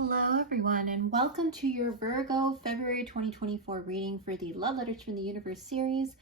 Hello everyone, and welcome to your Virgo February 2024 reading for the Love Letters from the Universe series.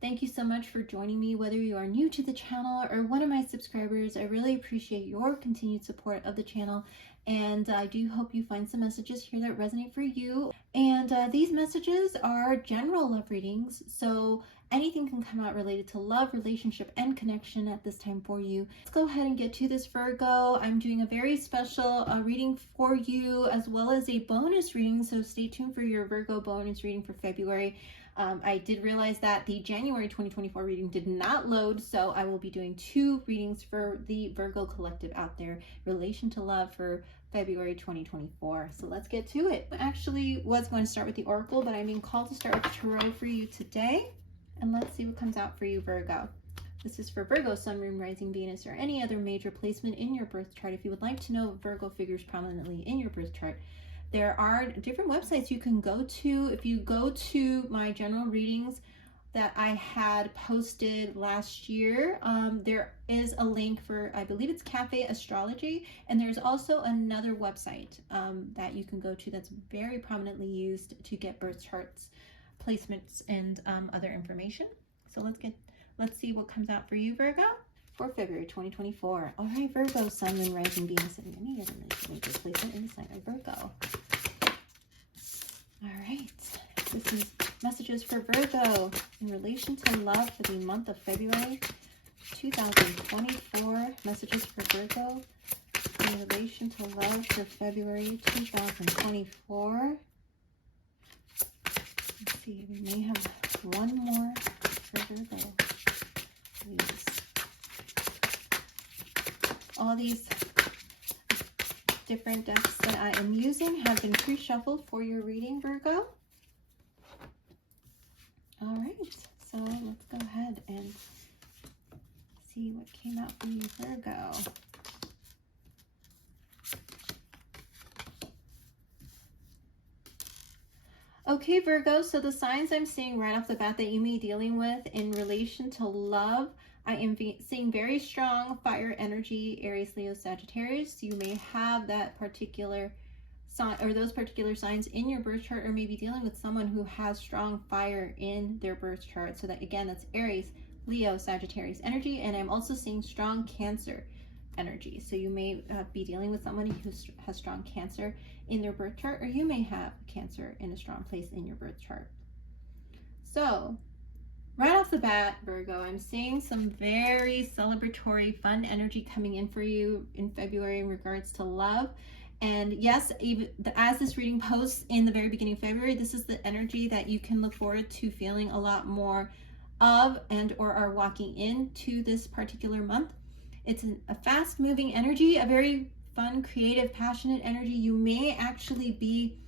Thank you so much for joining me, whether you are new to the channel or one of my subscribers. I really appreciate your continued support of the channel, and I do hope you find some messages here that resonate for you. And these messages are general love readings, so anything can come out related to love, relationship, and connection at this time for you. Let's go ahead and get to this, Virgo. I'm doing a very special reading for you, as well as a bonus reading, so stay tuned for your Virgo bonus reading for February. I did realize that the January 2024 reading did not load, so I will be doing two readings for the Virgo collective out there, relation to love for February 2024. So let's get to it. I actually was going to start with the Oracle, but I'm being called to start with the Tarot for you today. And let's see what comes out for you, Virgo. This is for Virgo, Sun, Moon, Rising, Venus, or any other major placement in your birth chart. If you would like to know Virgo figures prominently in your birth chart, there are different websites you can go to. If you go to my general readings that I had posted last year, there is a link for, I believe it's Cafe Astrology, and there's also another website that you can go to that's very prominently used to get birth charts, placements, and other information. So let's see what comes out for you, Virgo, for February 2024. All right, Virgo, Sun, Moon, Rising, Venus, and any other major placement in the sign of Virgo. All right, this is messages for Virgo in relation to love for the month of February 2024. Messages for Virgo in relation to love for February 2024. Let's see, we may have one more for Virgo, please. All these different decks that I am using have been pre-shuffled for your reading, Virgo. All right, so let's go ahead and see what came out for you, Virgo. Okay, Virgo, so the signs I'm seeing right off the bat that you may be dealing with in relation to love, I am seeing very strong fire energy, Aries, Leo, Sagittarius. You may have that particular sign or those particular signs in your birth chart, or maybe dealing with someone who has strong fire in their birth chart. So that, again, that's Aries, Leo, Sagittarius energy. And I'm also seeing strong Cancer energy. So you may be dealing with someone who has strong Cancer in their birth chart, or you may have Cancer in a strong place in your birth chart. So right off the bat, Virgo, I'm seeing some very celebratory, fun energy coming in for you in February in regards to love. And yes, even as this reading posts in the very beginning of February, this is the energy that you can look forward to feeling a lot more of and or are walking into this particular month. It's a fast-moving energy, a very fun, creative, passionate energy. You may actually be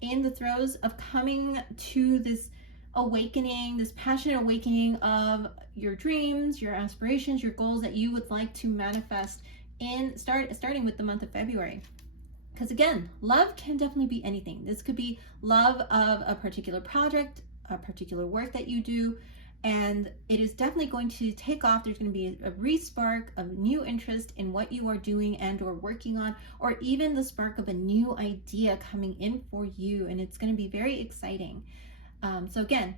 in the throes of coming to this awakening, this passionate awakening of your dreams, your aspirations, your goals that you would like to manifest in starting with the month of February. Because again, love can definitely be anything. This could be love of a particular project, a particular work that you do, and it is definitely going to take off. There's going to be a re-spark of new interest in what you are doing and or working on, or even the spark of a new idea coming in for you, and it's going to be very exciting. So again,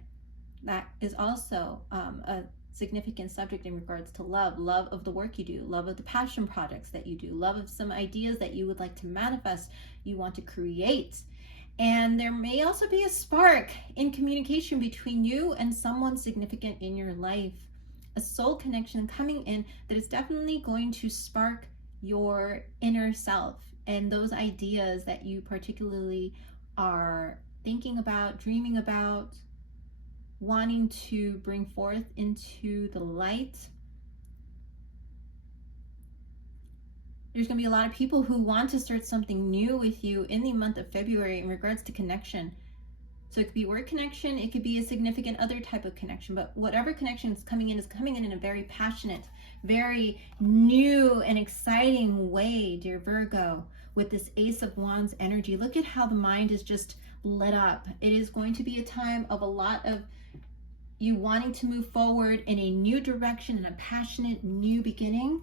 that is also a significant subject in regards to love of the work you do, love of the passion projects that you do, love of some ideas that you would like to manifest, you want to create. And there may also be a spark in communication between you and someone significant in your life, a soul connection coming in that is definitely going to spark your inner self and those ideas that you particularly are thinking about, dreaming about, wanting to bring forth into the light. There's going to be a lot of people who want to start something new with you in the month of February in regards to connection. So it could be word connection, it could be a significant other type of connection, but whatever connection is coming in a very passionate, very new and exciting way, dear Virgo, with this Ace of Wands energy. Look at how the mind is just lit up. It is going to be a time of a lot of you wanting to move forward in a new direction, in a passionate new beginning.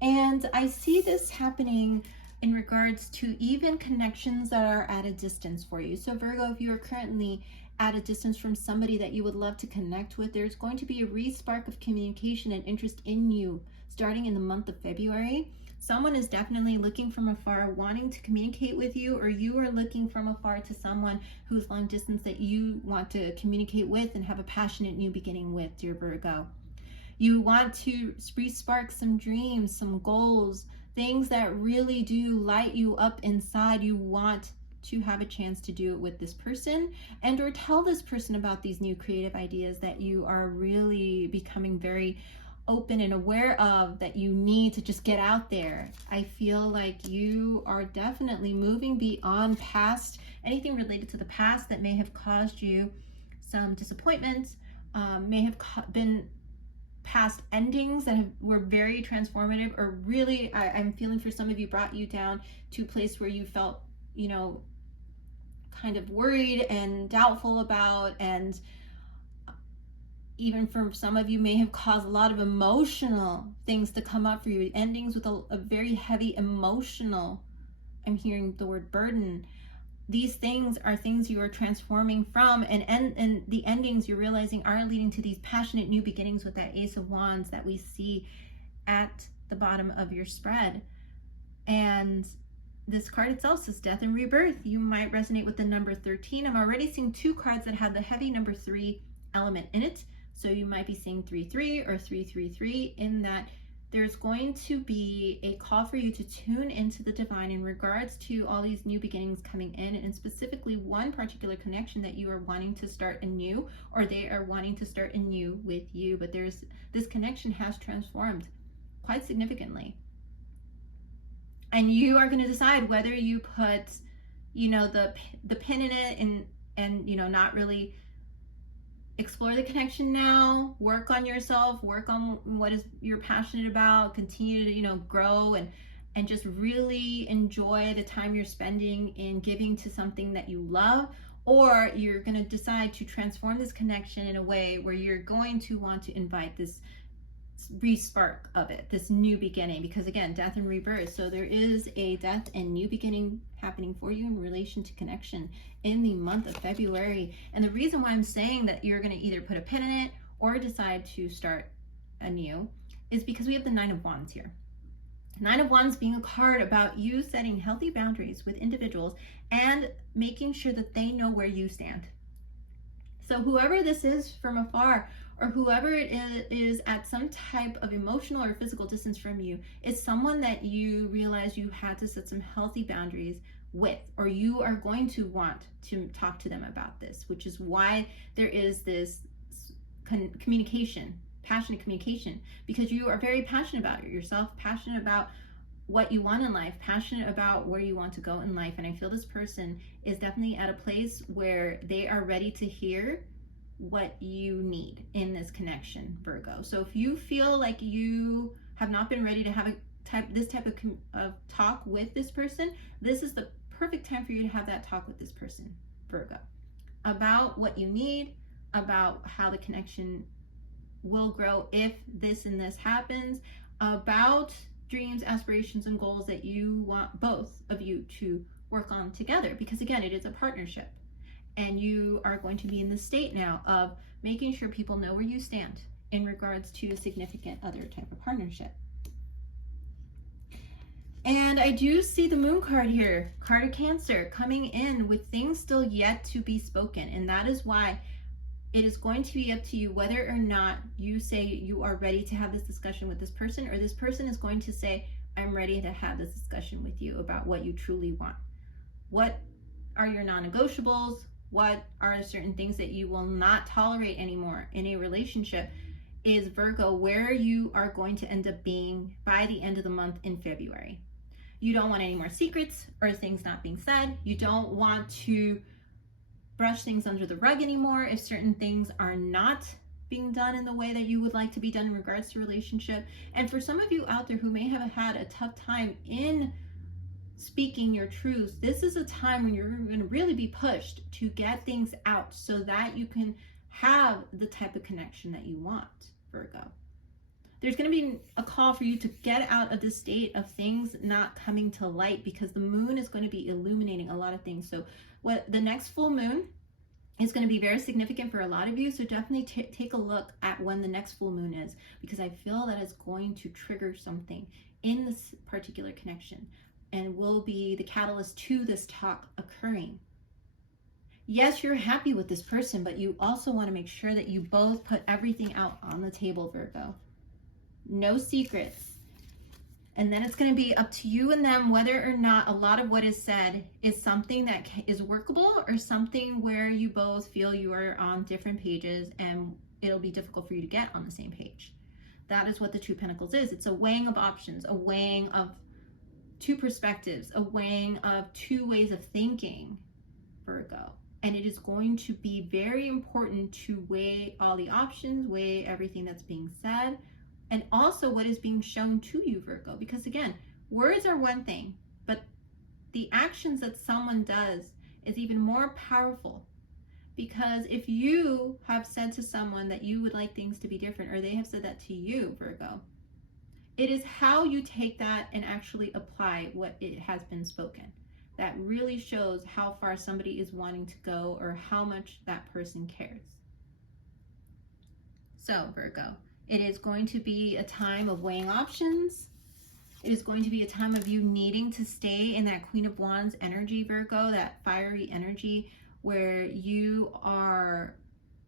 And I see this happening in regards to even connections that are at a distance for you. So Virgo, if you are currently at a distance from somebody that you would love to connect with, there's going to be a re-spark of communication and interest in you starting in the month of February. Someone is definitely looking from afar, wanting to communicate with you, or you are looking from afar to someone who's long distance that you want to communicate with and have a passionate new beginning with, dear Virgo. You want to re-spark some dreams, some goals, things that really do light you up inside. You want to have a chance to do it with this person, and or tell this person about these new creative ideas that you are really becoming very open and aware of, that you need to just get out there. I feel like you are definitely moving beyond past, anything related to the past that may have caused you some disappointment, may have been past endings that were very transformative, or really, I'm feeling for some of you, brought you down to a place where you felt, you know, kind of worried and doubtful about, and even for some of you may have caused a lot of emotional things to come up for you. Endings with a very heavy emotional, I'm hearing the word burden. These things are things you are transforming from, and the endings you're realizing are leading to these passionate new beginnings with that Ace of Wands that we see at the bottom of your spread. And this card itself says death and rebirth. You might resonate with the number 13. I'm already seeing 2 cards that have the heavy number 3 element in it. So you might be seeing 3-3 or 3-3-3, in that there's going to be a call for you to tune into the divine in regards to all these new beginnings coming in, and specifically one particular connection that you are wanting to start anew, or they are wanting to start anew with you. But this connection has transformed quite significantly. And you are going to decide whether you put, you know, the pin in it and you know, not really explore the connection now, work on yourself, work on what is you're passionate about, continue to, you know, grow and just really enjoy the time you're spending in giving to something that you love. Or you're going to decide to transform this connection in a way where you're going to want to invite this re-spark of it, this new beginning, because again, death and rebirth. So there is a death and new beginning happening for you in relation to connection in the month of February. And the reason why I'm saying that you're going to either put a pin in it or decide to start anew is because we have the 9 of Wands here. 9 of Wands being a card about you setting healthy boundaries with individuals and making sure that they know where you stand. So whoever this is from afar, or whoever it is at some type of emotional or physical distance from you, is someone that you realize you had to set some healthy boundaries with, or you are going to want to talk to them about this, which is why there is this communication, passionate communication, because you are very passionate about it yourself, passionate about what you want in life, passionate about where you want to go in life. And I feel this person is definitely at a place where they are ready to hear what you need in this connection, Virgo. So if you feel like you have not been ready to have this type of talk with this person, this is the perfect time for you to have that talk with this person, Virgo, about what you need, about how the connection will grow if this and this happens, about dreams, aspirations, and goals that you want both of you to work on together. Because again, it is a partnership. And you are going to be in the state now of making sure people know where you stand in regards to a significant other type of partnership. And I do see the Moon card here, card of Cancer, coming in with things still yet to be spoken. And that is why it is going to be up to you whether or not you say you are ready to have this discussion with this person, or this person is going to say, I'm ready to have this discussion with you about what you truly want. What are your non-negotiables? What are certain things that you will not tolerate anymore in a relationship? Is Virgo where you are going to end up being by the end of the month in February. You don't want any more secrets or things not being said. You don't want to brush things under the rug anymore if certain things are not being done in the way that you would like to be done in regards to relationship. And for some of you out there who may have had a tough time in speaking your truths, this is a time when you're going to really be pushed to get things out so that you can have the type of connection that you want, Virgo. there's going to be a call for you to get out of the state of things not coming to light, because the moon is going to be illuminating a lot of things. So what the next full moon is going to be very significant for a lot of you. So definitely take a look at when the next full moon is, because I feel that it's going to trigger something in this particular connection and will be the catalyst to this talk occurring. Yes, you're happy with this person, but you also want to make sure that you both put everything out on the table, Virgo. No secrets. And then it's going to be up to you and them whether or not a lot of what is said is something that is workable, or something where you both feel you are on different pages and it'll be difficult for you to get on the same page. That is what the Two of Pentacles is. It's a weighing of options, a weighing of two perspectives, a weighing of two ways of thinking, Virgo. And it is going to be very important to weigh all the options, weigh everything that's being said, and also what is being shown to you, Virgo. Because again, words are one thing, but the actions that someone does is even more powerful. Because if you have said to someone that you would like things to be different, or they have said that to you, Virgo, it is how you take that and actually apply what it has been spoken that really shows how far somebody is wanting to go, or how much that person cares. So, Virgo, it is going to be a time of weighing options. It is going to be a time of you needing to stay in that Queen of Wands energy, Virgo, that fiery energy where you are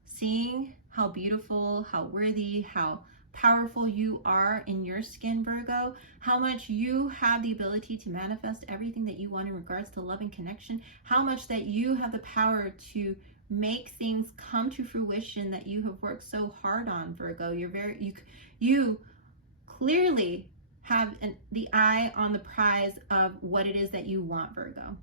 seeing how beautiful, how worthy, how powerful you are in your skin, Virgo, how much you have the ability to manifest everything that you want in regards to love and connection, how much that you have the power to make things come to fruition that you have worked so hard on, Virgo. You clearly have the eye on the prize of what it is that you want, Virgo.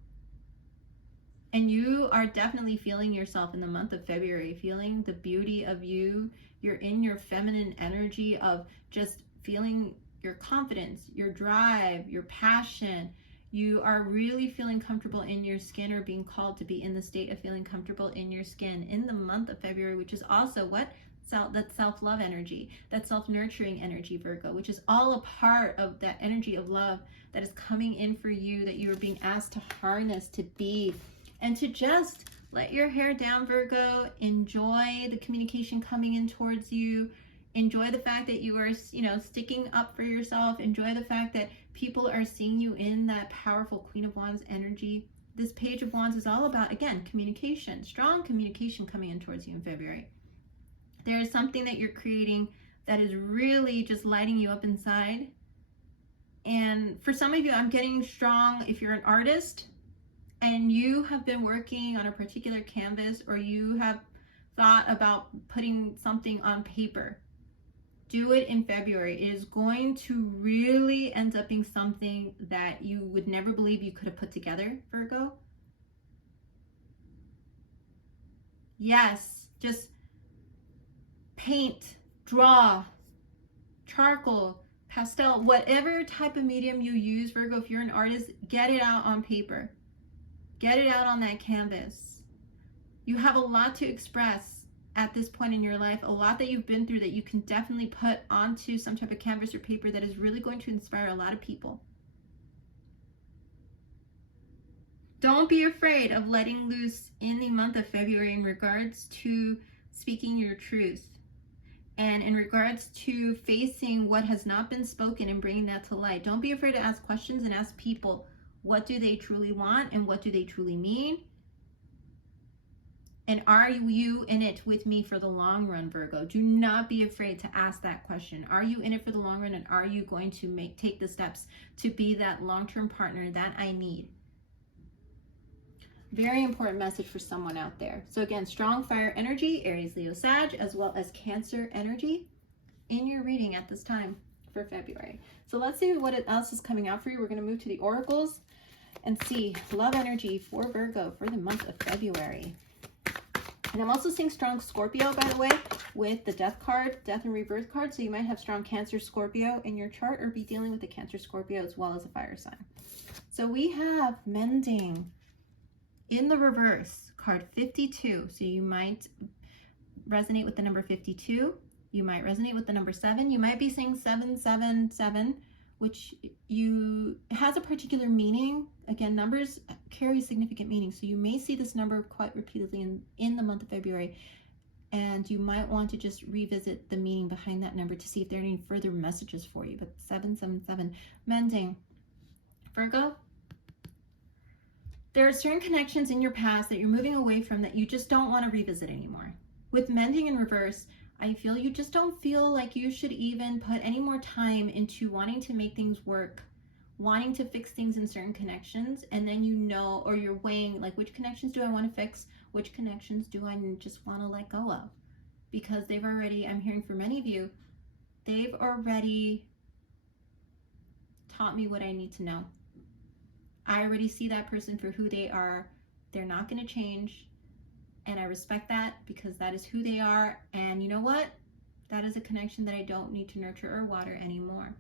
And you are definitely feeling yourself in the month of February, feeling the beauty of you. You're in your feminine energy of just feeling your confidence, your drive, your passion. You are really feeling comfortable in your skin, or being called to be in the state of feeling comfortable in your skin in the month of February, which is also what? That self-love energy, that self-nurturing energy, Virgo, which is all a part of that energy of love that is coming in for you, that you are being asked to harness, to be, and to just let your hair down, Virgo. Enjoy the communication coming in towards you. Enjoy the fact that you are, sticking up for yourself. Enjoy the fact that people are seeing you in that powerful Queen of Wands energy. This Page of Wands is all about, again, communication, strong communication coming in towards you in February. There is something that you're creating that is really just lighting you up inside. And for some of you, I'm getting strong if you're an artist and you have been working on a particular canvas, or you have thought about putting something on paper. Do it in February. It is going to really end up being something that you would never believe you could have put together, Virgo. Yes, just paint, draw, charcoal, pastel, whatever type of medium you use, Virgo. If you're an artist, get it out on paper. Get it out on that canvas. You have a lot to express at this point in your life, a lot that you've been through that you can definitely put onto some type of canvas or paper that is really going to inspire a lot of people. Don't be afraid of letting loose in the month of February in regards to speaking your truth, and in regards to facing what has not been spoken and bringing that to light. Don't be afraid to ask questions and ask people, what do they truly want and what do they truly mean? And are you in it with me for the long run, Virgo? Do not be afraid to ask that question. Are you in it for the long run, and are you going to take the steps to be that long-term partner that I need? Very important message for someone out there. So again, strong fire energy, Aries, Leo, Sag, as well as Cancer energy in your reading at this time for February. So let's see what else is coming out for you. We're going to move to the oracles and see love energy for Virgo for the month of February. And I'm also seeing strong Scorpio, by the way, with the death card, death and rebirth card. So you might have strong Cancer Scorpio in your chart, or be dealing with a Cancer Scorpio as well as a fire sign. So we have mending in the reverse, card 52. So you might resonate with the number 52. You might resonate with the number 7. You might be saying 777, which has a particular meaning. Again, numbers carry significant meaning, so you may see this number quite repeatedly in the month of February, and you might want to just revisit the meaning behind that number to see if there are any further messages for you. But 777, mending. Virgo, there are certain connections in your past that you're moving away from that you just don't want to revisit anymore. With mending in reverse, I feel you just don't feel like you should even put any more time into wanting to make things work, wanting to fix things in certain connections, and then or you're weighing like, which connections do I want to fix? Which connections do I just want to let go of? Because they've already, I'm hearing for many of you, they've already taught me what I need to know. I already see that person for who they are. They're not going to change. And I respect that because that is who they are. And you know what? That is a connection that I don't need to nurture or water anymore.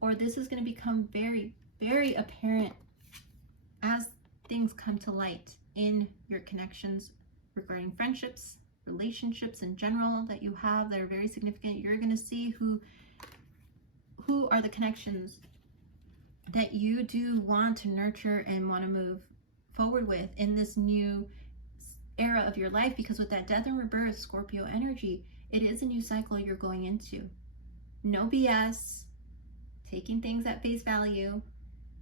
Or this is going to become very, very apparent as things come to light in your connections regarding friendships, relationships in general that you have that are very significant. You're going to see who are the connections that you do want to nurture and want to move forward with in this new era of your life, because with that death and rebirth Scorpio energy, it is a new cycle you're going into. No BS, taking things at face value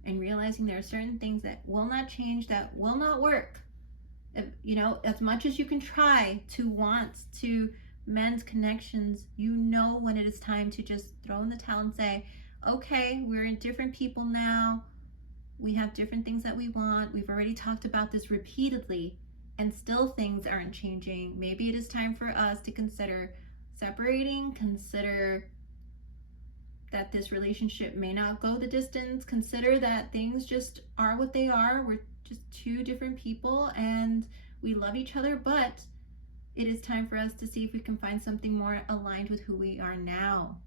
and realizing there are certain things that will not change, that will not work. As much as you can try to want to mend connections, when it is time to just throw in the towel and say, okay, we're different people now. We have different things that we want. We've already talked about this repeatedly, and still things aren't changing. Maybe it is time for us to consider separating, consider that this relationship may not go the distance, consider that things just are what they are. We're just two different people and we love each other, but it is time for us to see if we can find something more aligned with who we are now.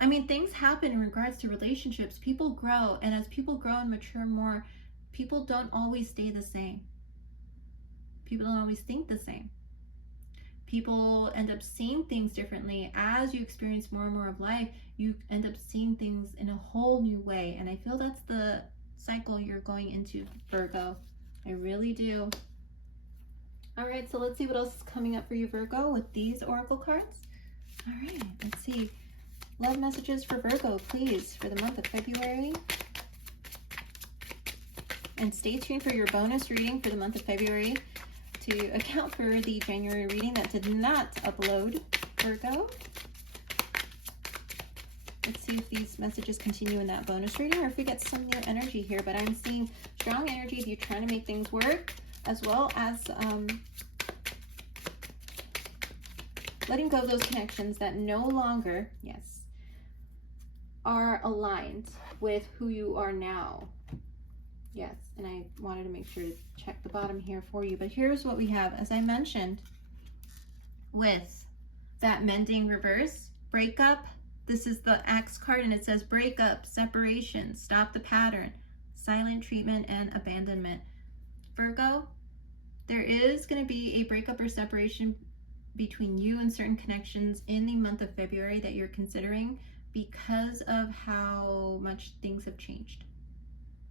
I mean, things happen in regards to relationships. People grow, and as people grow and mature more, people don't always stay the same. People don't always think the same. People end up seeing things differently. As you experience more and more of life, you end up seeing things in a whole new way. And I feel that's the cycle you're going into, Virgo. I really do. All right, so let's see what else is coming up for you, Virgo, with these oracle cards. All right, let's see. Love messages for Virgo, please, for the month of February. And stay tuned for your bonus reading for the month of February to account for the January reading that did not upload, Virgo. Let's see if these messages continue in that bonus reading or if we get some new energy here. But I'm seeing strong energy of you trying to make things work, as well as letting go of those connections that no longer, are aligned with who you are now. Yes, and I wanted to make sure to check the bottom here for you. But here's what we have. As I mentioned, with that mending reverse, breakup, this is the Axe card, and it says breakup, separation, stop the pattern, silent treatment, and abandonment. Virgo, there is going to be a breakup or separation between you and certain connections in the month of February that you're considering because of how much things have changed.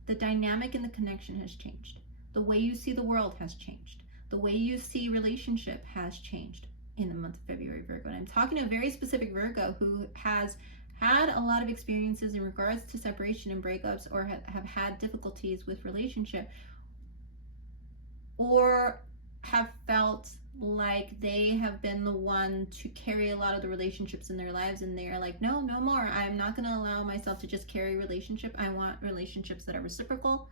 The dynamic in the connection has changed. The way you see the world has changed. The way you see relationship has changed in the month of February, Virgo. And I'm talking to a very specific Virgo who has had a lot of experiences in regards to separation and breakups, or have had difficulties with relationship, or have felt like they have been the one to carry a lot of the relationships in their lives, and they are like, no more. I'm not going to allow myself to just carry relationship. I want relationships that are reciprocal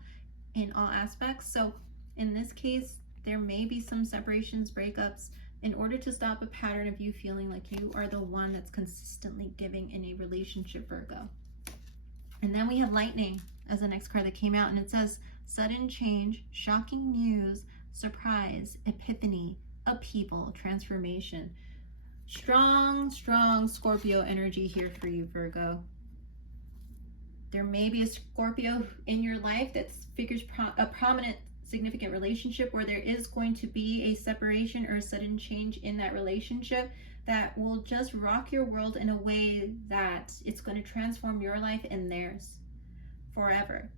in all aspects. So in this case, there may be some separations, breakups, in order to stop a pattern of you feeling like you are the one that's consistently giving in a relationship, Virgo. And then we have lightning as the next card that came out, and it says sudden change, shocking news, surprise, epiphany, upheaval, transformation. Strong Scorpio energy here for you, Virgo. There may be a Scorpio in your life that figures a prominent, significant relationship where there is going to be a separation or a sudden change in that relationship that will just rock your world in a way that it's going to transform your life and theirs forever.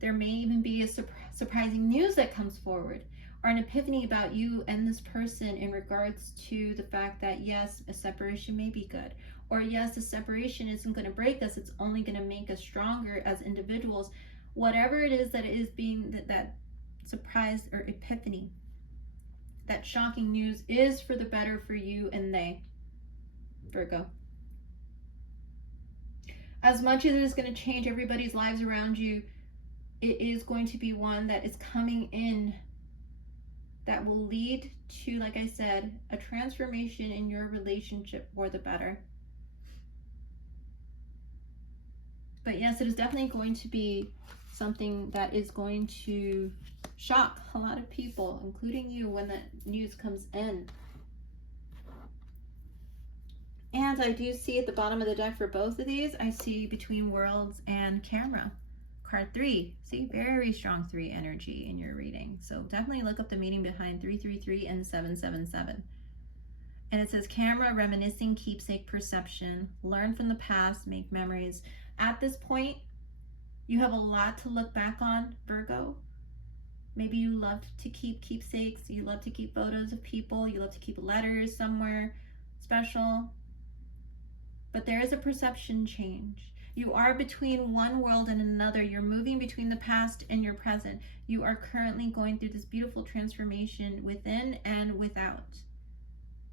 There may even be a surprising news that comes forward, or an epiphany about you and this person in regards to the fact that yes, a separation may be good, or yes, a separation isn't going to break us, it's only going to make us stronger as individuals. Whatever it is that is being that surprise or epiphany, that shocking news is for the better for you and they, Virgo. As much as it is going to change everybody's lives around you, it is going to be one that is coming in that will lead to, like I said, a transformation in your relationship for the better. But yes, it is definitely going to be something that is going to shock a lot of people, including you, when that news comes in. And I do see at the bottom of the deck for both of these, I see between worlds and camera. Card 3. See, very strong 3 energy in your reading. So definitely look up the meaning behind 333 and 777. And it says camera, reminiscing, keepsake, perception, learn from the past, make memories. At this point, you have a lot to look back on, Virgo. Maybe you love to keep keepsakes, you love to keep photos of people, you love to keep letters somewhere special. But there is a perception change. You are between one world and another. You're moving between the past and your present. You are currently going through this beautiful transformation within and without.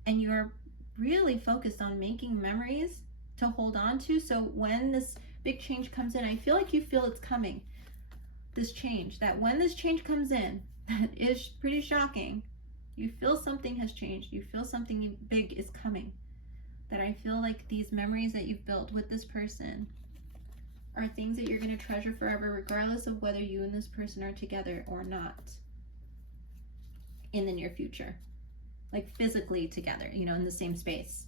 And you are really focused on making memories to hold on to. So when this big change comes in, I feel like you feel it's coming. This change, that when this change comes in, that is pretty shocking. You feel something has changed. You feel something big is coming. That I feel like these memories that you've built with this person are things that you're going to treasure forever, regardless of whether you and this person are together or not in the near future. Like physically together, you know, in the same space.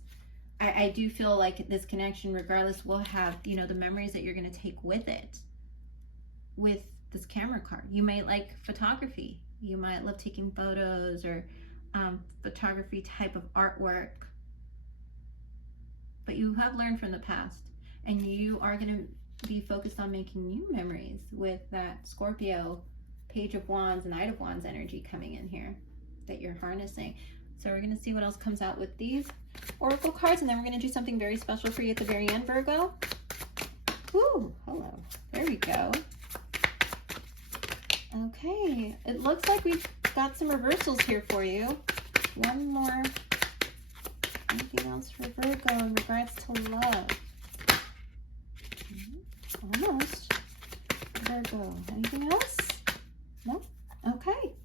I do feel like this connection, regardless, will have, you know, the memories that you're going to take with it, with this camera card. You might like photography. You might love taking photos or photography type of artwork. But you have learned from the past, and you are going to be focused on making new memories with that Scorpio, Page of Wands, and Knight of Wands energy coming in here that you're harnessing. So we're going to see what else comes out with these oracle cards, and then we're going to do something very special for you at the very end, Virgo. Ooh, hello. There we go. Okay, it looks like we've got some reversals here for you. One more. Anything else for Virgo in regards to love? Almost. Virgo, anything else? No? Okay.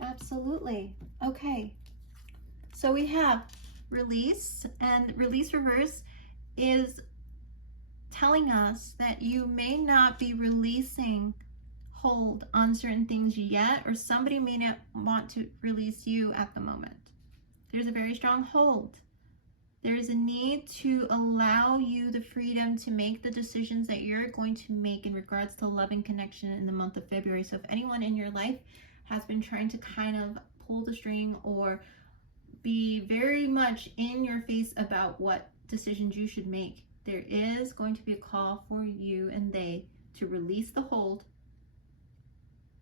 Absolutely. Okay. So we have release, and release reverse is telling us that you may not be releasing hold on certain things yet, or somebody may not want to release you at the moment. There's a very strong hold. There is a need to allow you the freedom to make the decisions that you're going to make in regards to love and connection in the month of February. So if anyone in your life has been trying to kind of pull the string or be very much in your face about what decisions you should make, there is going to be a call for you and they to release the hold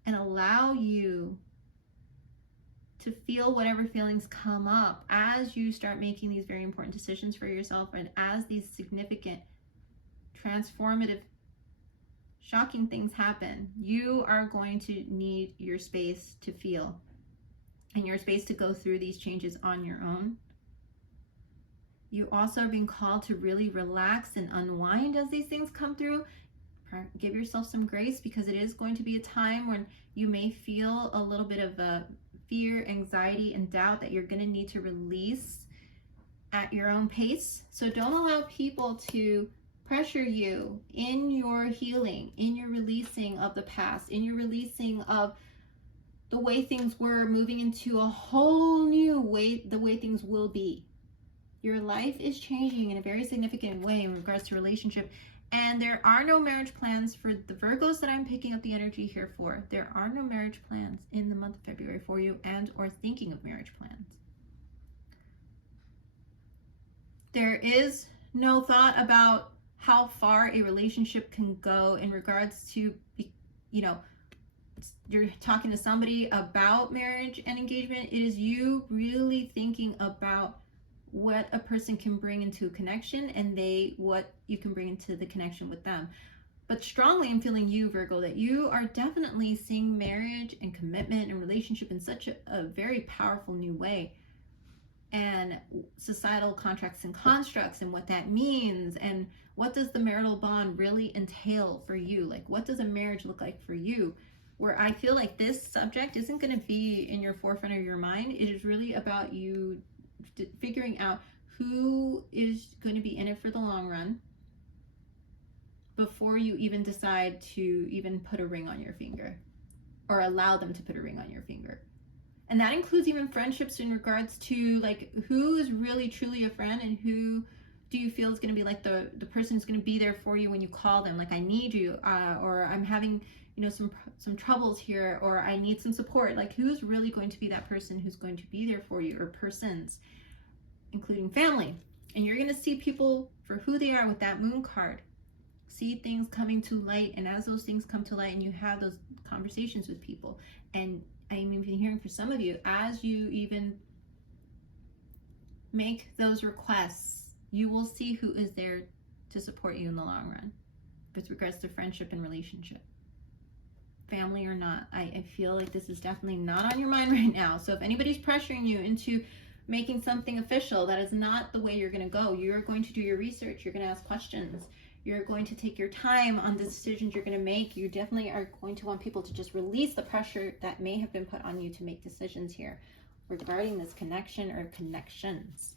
and allow you to feel whatever feelings come up as you start making these very important decisions for yourself, and as these significant, transformative, shocking things happen. You are going to need your space to feel and your space to go through these changes on your own. You also are being called to really relax and unwind as these things come through. Give yourself some grace, because it is going to be a time when you may feel a little bit of a fear, anxiety, and doubt that you're going to need to release at your own pace. So don't allow people to pressure you in your healing, in your releasing of the past, in your releasing of the way things were, moving into a whole new way, the way things will be. Your life is changing in a very significant way in regards to relationship. And there are no marriage plans for the Virgos that I'm picking up the energy here for. There are no marriage plans in the month of February for you, and or thinking of marriage plans. There is no thought about how far a relationship can go in regards to, you know, you're talking to somebody about marriage and engagement. It is you really thinking about what a person can bring into a connection and what you can bring into the connection with them. But strongly I'm feeling you, Virgo, that you are definitely seeing marriage and commitment and relationship in such a very powerful new way. And societal contracts and constructs and what that means, and what does the marital bond really entail for you? Like, what does a marriage look like for you? Where I feel like this subject isn't going to be in your forefront of your mind. It is really about you figuring out who is going to be in it for the long run before you even decide to even put a ring on your finger or allow them to put a ring on your finger. And that includes even friendships in regards to, like, who is really truly a friend and who do you feel is going to be like the person who's going to be there for you when you call them, like, I need you, or I'm having, you know, some troubles here, or I need some support. Like, who's really going to be that person who's going to be there for you, or persons, including family. And you're going to see people for who they are with that moon card. See things coming to light, and as those things come to light and you have those conversations with people, and I'm even hearing for some of you, as you even make those requests, you will see who is there to support you in the long run with regards to friendship and relationship. Family or not, I feel like this is definitely not on your mind right now. So if anybody's pressuring you into making something official, that is not the way you're going to go. You're going to do your research. You're going to ask questions. You're going to take your time on the decisions you're going to make. You definitely are going to want people to just release the pressure that may have been put on you to make decisions here regarding this connection or connections.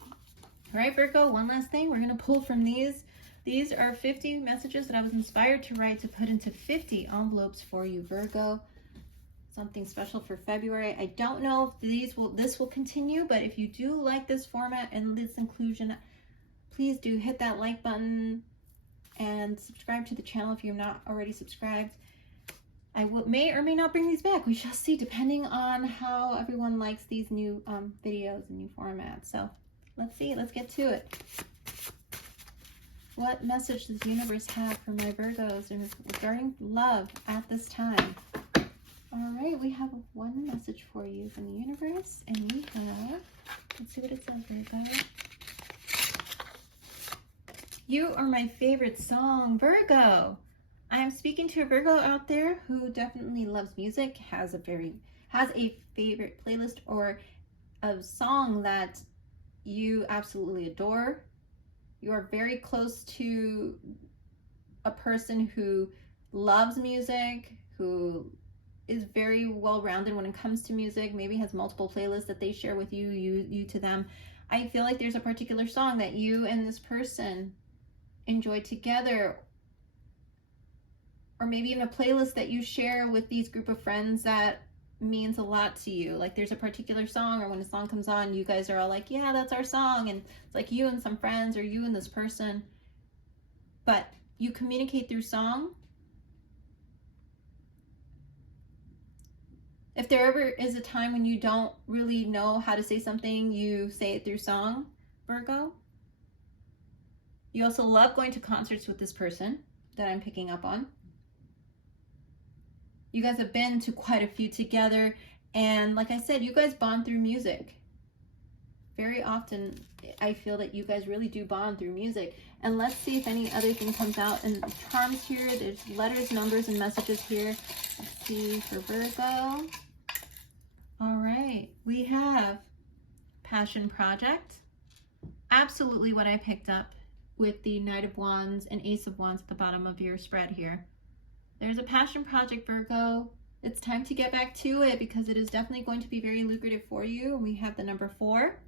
All right, Virgo, one last thing. We're going to pull from these. These are 50 messages that I was inspired to write to put into 50 envelopes for you, Virgo. Something special for February. I don't know if this will continue, but if you do like this format and this inclusion, please do hit that like button and subscribe to the channel if you're not already subscribed. I may or may not bring these back. We shall see, depending on how everyone likes these new videos and new formats. So let's see. Let's get to it. What message does the universe have for my Virgos regarding love at this time? All right, we have one message for you from the universe, and we have, let's see what it says, Virgo. You are my favorite song, Virgo. I am speaking to a Virgo out there who definitely loves music, has a favorite playlist or a song that you absolutely adore. You are very close to a person who loves music, who is very well-rounded when it comes to music, maybe has multiple playlists that they share with you, you to them. I feel like there's a particular song that you and this person enjoy together, or maybe even a playlist that you share with these group of friends that means a lot to you. Like, there's a particular song, or when a song comes on, you guys are all like, yeah, that's our song, and it's like you and some friends, or you and this person, but you communicate through song. If there ever is a time when you don't really know how to say something, you say it through song, Virgo. You also love going to concerts with this person that I'm picking up on. You guys have been to quite a few together, and like I said, you guys bond through music. Very often, I feel that you guys really do bond through music. And let's see if any other thing comes out. And charms here, there's letters, numbers, and messages here. Let's see for Virgo. All right, we have Passion Project. Absolutely what I picked up with the Knight of Wands and Ace of Wands at the bottom of your spread here. There's a passion project, Virgo. It's time to get back to it because it is definitely going to be very lucrative for you. We have the number 4.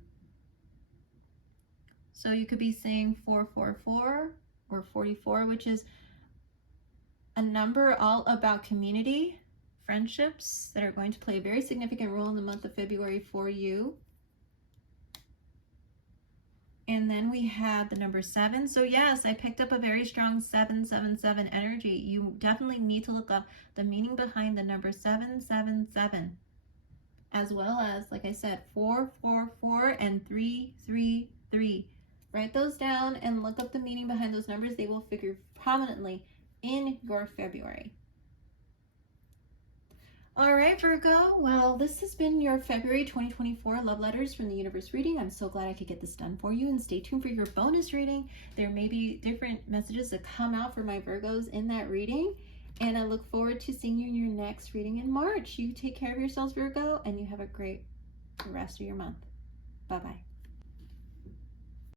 So you could be saying 444 or 44, which is a number all about community, friendships that are going to play a very significant role in the month of February for you. And then we have the number 7. So yes, I picked up a very strong 777 energy. You definitely need to look up the meaning behind the number 777. As well as, like I said, 444 and 333. Write those down and look up the meaning behind those numbers. They will figure prominently in your February. All right, Virgo. Well, this has been your February 2024 Love Letters from the Universe reading. I'm so glad I could get this done for you, and stay tuned for your bonus reading. There may be different messages that come out for my Virgos in that reading, and I look forward to seeing you in your next reading in March. You take care of yourselves, Virgo, and you have a great rest of your month. Bye-bye.